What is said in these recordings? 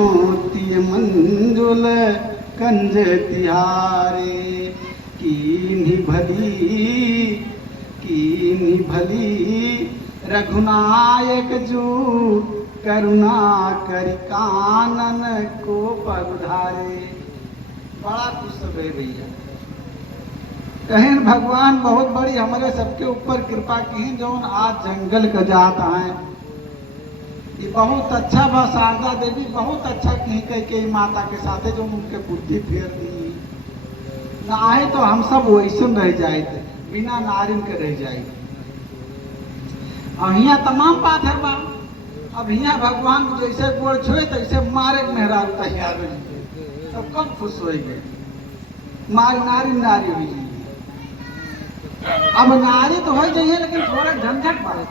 मोती मंजुल कंज तिहारे, कीन्ही भली रघुनायक जू, करुणा करि कानन को पगुधारे। बड़ा खुश है भैया। कहें भगवान बहुत बड़ी हमारे सबके ऊपर कृपा की, जो आज जंगल का जात आए। ये बहुत अच्छा बा, शारदा देवी बहुत अच्छा कहीं कह के माता के साथे जो उनके बुद्धि फेर दी ना आए तो हम सब वैसे रह जाए थे, बिना नारिन के रह जाए। अब यहाँ तमाम बात है बा। अब यहाँ भगवान जैसे गोड़ छुए तैसे मारे मेहरा तैयार हो गए, सब कब खुश हो गए। मारी नारी हुई जाइए। अब नारी तो हो जाइए लेकिन थोड़ा झंझट बात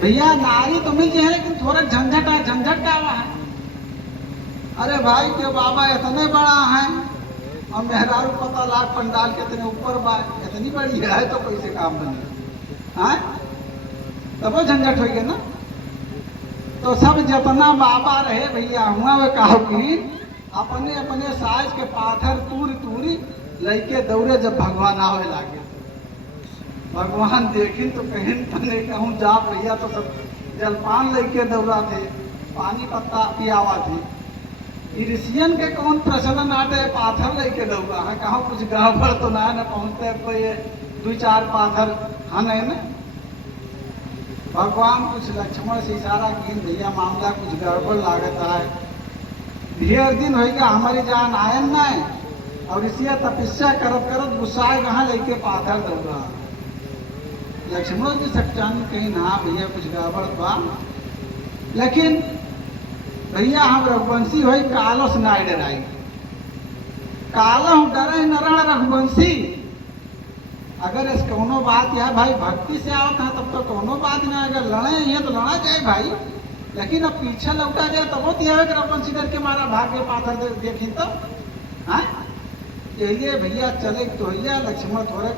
भैया, नारी तो मिल जाए लेकिन थोड़ा झंझट का है। अरे भाई के बाबा इतने बड़ा है और मेहरारू पता लाख पंडाल के इतने ऊपर बा, इतनी बड़ी है तो कैसे काम बने हैं? तब वो झंझट हो गया ना। तो सब जितना बाबा रहे भैया हुआ वे कहो कि अपने अपने साइज के पाथर तूरी लैके दौड़े। जब भगवान आवे लागे भगवान देखिन तो कहीं तने कहूँ जा भैया तो सब जलपान लेके दौड़ा थे, पानी पत्ता पियावा थे। ऋषियन के कौन प्रचलन आते पाथर लेके दौड़ा है, कहा कुछ गड़बड़ तो ना न पहुँचते कोई 2-4 पाथर हाँ नहीं न। भगवान कुछ लक्ष्मण से इशारा की भैया मामला कुछ गड़बड़ लागता है। ढेर दिन हो गया हमारी जान आयन नहीं, और इसी तपस्या करत गुस्साए कहाँ लेके पाथर दौड़ा। लक्ष्मण जी सच्चान कहीं ना भैया कुछ गड़बड़ बा, लेकिन भैया हम रघुवंशी हो कालो से ना डराई। कालो डरे नरण रघुवंशी। अगर इस कोनो बात यह भाई भक्ति से आवत है तब तो कोनो बात नहीं, अगर लड़े हैं तो लड़ा जाए भाई, लेकिन अब पीछे लौटा जाए तब वो रघुवंशी डर के मारा भाग के पाथर देखी तो हाँ। इसलिए भैया चले तो भैया लक्ष्मण थोड़े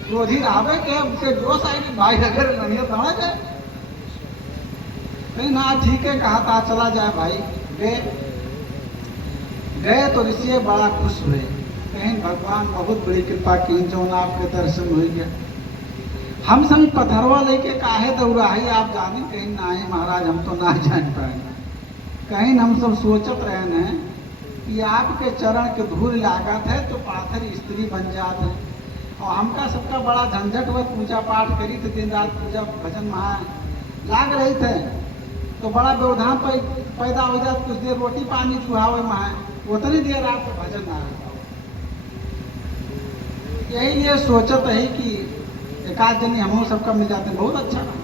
क्रोधी आवे के उनके जोश आएगी भाई अगर नहीं दौड़ा जाए नहीं ना। ठीक है कहा था चला जाए भाई। गए तो ऋषि बड़ा खुश हुए, कहीं भगवान बहुत बड़ी कृपा की जो आपके दर्शन हो गया। हम सभी पत्थरवा लेके काहे दौड़ा है आप जाने, कहीं ना आए महाराज हम तो ना जान पाएंगे। कहीं हम सब सोचत रहे हैं कि आपके चरण के धूल लागत है तो पाथर स्त्री बन जात है, और हमका सबका बड़ा झंझट हुआ। पूजा पाठ करी थे, दिन रात पूजा भजन महा लाग रहे थे, तो बड़ा व्यवधान पैदा हो जाता। कुछ देर रोटी पानी चूहावे महा, उतनी देर आपको भजन ना रहता। यही लिए सोचत है कि एकाध जनी हम सबका मिल जाते बहुत अच्छा रहा।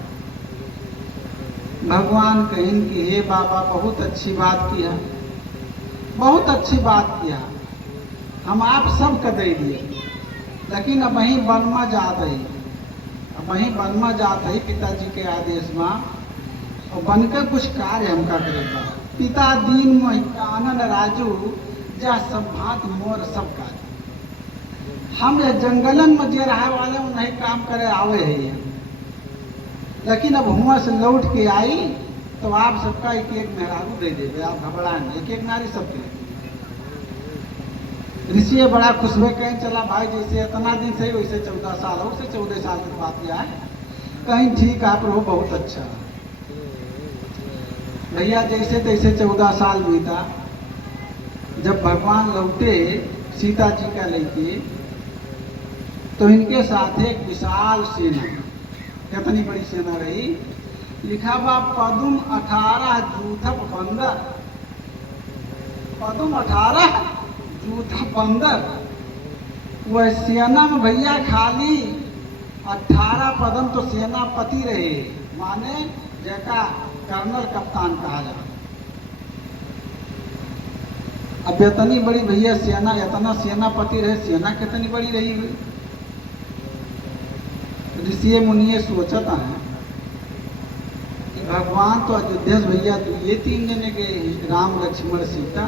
भगवान कहें कि हे बाबा बहुत अच्छी बात किया, बहुत अच्छी बात किया, हम आप सब कर दे दिए, लेकिन अब वहीं बनमा जात है, अब वहीं बनमा जात है पिताजी के आदेश में, और बनकर कुछ कार्य हमका करेगा। पिता दीन मोहि कानन राजू, जा सब भात मोर सब कार्य। हम ये जंगलन में जे रहे वाले नहीं काम करे आवे है ये, लेकिन अब हुआ से लौट के आई तो आप सबका एक मेहरारू दे देते, आप घबराएं एक नारी सबके। ऋषि बड़ा खुश हुए, कहीं चला भाई जैसे इतना दिन से वैसे 14 साल हो, से 14 साल की बात यह है। कहीं ठीक आप रहो बहुत अच्छा भैया। जैसे तैसे 14 साल बीता। जब भगवान लौटे सीता जी का लेके तो इनके साथ एक विशाल सेना, कितनी बड़ी सेना रही, लिखा बा पदुम 18 जूथप बंदर, पदुम 18 जूथा बंदर। वह सेना में भैया खाली 18 पदम तो सेनापति रहे, माने जैका कर्नल कप्तान कहा जाता। अब इतनी बड़ी भैया सेना, इतना सेनापति रहे, सेना कितनी बड़ी रही हुई। ऋषि मुनि सोचता है कि भगवान तो अयोध्या भैया ये 3 जने के राम लक्ष्मण सीता,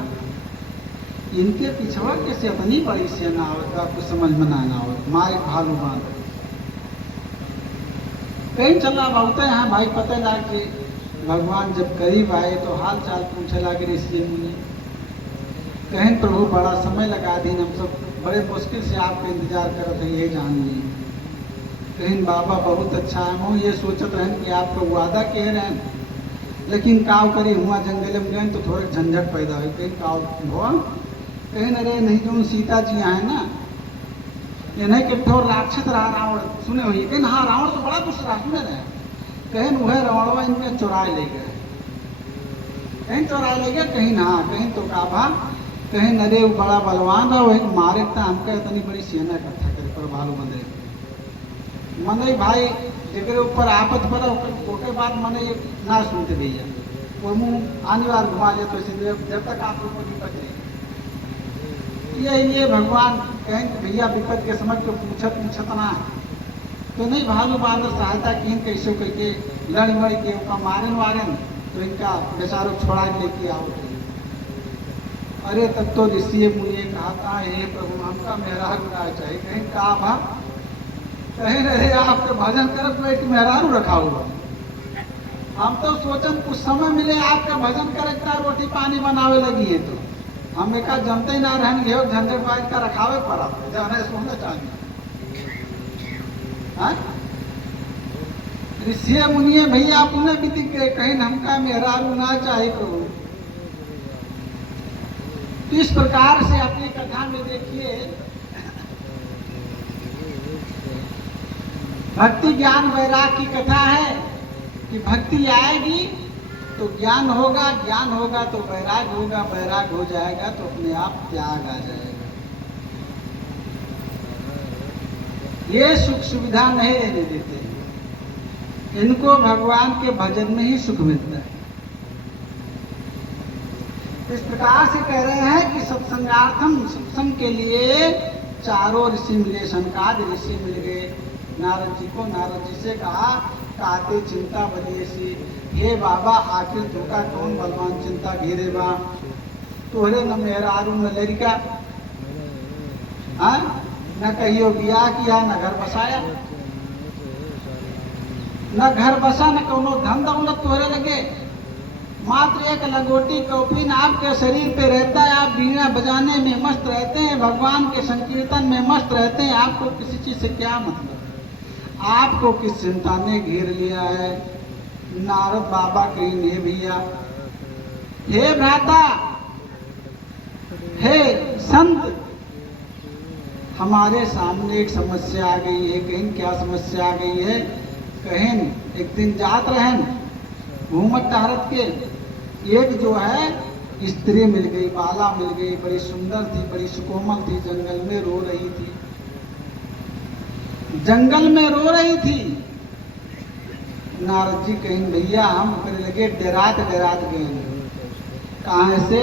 इनके पिछवा कैसे इतनी बड़ी सेना आवत, आपको समझ में ना आवत। मारे भालू बांध कहीं चला बहुत है यहाँ भाई, पता लाग के भगवान जब करीब आए तो हाल चाल पूछे लगे ऋषि मुनि। कहें प्रभु बड़ा समय लगा दीन, हम सब बड़े मुश्किल से आपका इंतजार करते हैं, ये जान ली। कहें बाबा बहुत अच्छा है, हम ये सोचत रहें कि आपको वादा कह रहे हैं, लेकिन काव करी हुआ जंगल में गए तो थोड़े झंझट पैदा हुई। कहीं काव हुआ, कहीं अरे नहीं जो सीता जी है ना, ये नहीं कि ठोर राक्षस रहा रावण, सुने हुई कहीं हाँ रावण तो बड़ा दूसरा सुने रहे। कहीं वह रावणवा इनके चुराए ले गए, कहीं चुराए ले गए, कहीं ना कहीं तो काभा, कहीं नरे बड़ा बलवान रहा वही मारे था हमके इतनी बड़ी सेना इकट्ठा करे पर भालू बंदे मने भाई जेकरे ऊपर आफत पड़ा ओके बाद मने ना सुनते भैया वो मुँह आने बार घुमा ले, तो इसलिए जब तक आप लोग को विपद रही ये भगवान कहें भैया विपद के समझ को पूछत ना, तो नहीं भालू बांधर सहायता की कैसे करके लड़ मड़ के मारन वारन तो इनका बेचारों छोड़ा लेके आओ। अरे तब तो ऋषि मुझे कहा था हे प्रभु हमका मेहरारू ना चाहिए। कहीं कहा भा, कहीं अरे आपके भजन करत में एक मेहरारू रखा हुआ, हम तो सोचन कुछ समय मिले आपका भजन करता रोटी पानी बनावे लगी है, तो हम एक जमते ही ना रहन गए झंझट बाज का रखावे पड़ा जाने सोना चाहिए। ऋषि मुनिये भैया अपने भी दिख गए, कहीं हमका मेहरारू ना चाहिए प्रभु। तो इस प्रकार से अपनी कथा में देखिए भक्ति ज्ञान वैराग की कथा है कि भक्ति आएगी तो ज्ञान होगा, ज्ञान होगा तो वैराग होगा, वैराग हो जाएगा तो अपने आप त्याग आ जाएगा। ये सुख सुविधा नहीं रहने देते, इनको भगवान के भजन में ही सुख मिलता है। इस प्रकार से कह रहे हैं कि सत्संगार्थम सत्संग के लिए चारों ऋषि मिले, सनकाद ऋषि मिल गए नारद जी को। नारद जी से कहा काते चिंता बलिएसी, हे बाबा आखिर तुका कौन बलवान चिंता घेरे बा, तोहरे न मेहरारू न लड़का, न कहियो बियाह किया न घर बसाया, न घर बसा न कोनो धन दौलत तोहरे लगे, मात्र एक लंगोटी कौपीन आपके शरीर पे रहता है, आप बीना बजाने में मस्त रहते हैं, भगवान के संकीर्तन में मस्त रहते हैं, आपको किसी चीज से क्या मतलब, आपको किस चिंता ने घेर लिया है। नारद बाबा कहीं हे भैया, हे भ्राता, हे संत, हमारे सामने एक समस्या आ गई है। कहीं क्या समस्या आ गई है, कहीं एक दिन जात रहन घूमत टहरत के एक जो है स्त्री मिल गई, बाला मिल गई, बड़ी सुंदर थी, बड़ी सुकोमल थी, जंगल में रो रही थी, जंगल में रो रही थी। नारद जी कहीं भैया हम करे लगे डरात डरात गए, कहाँ से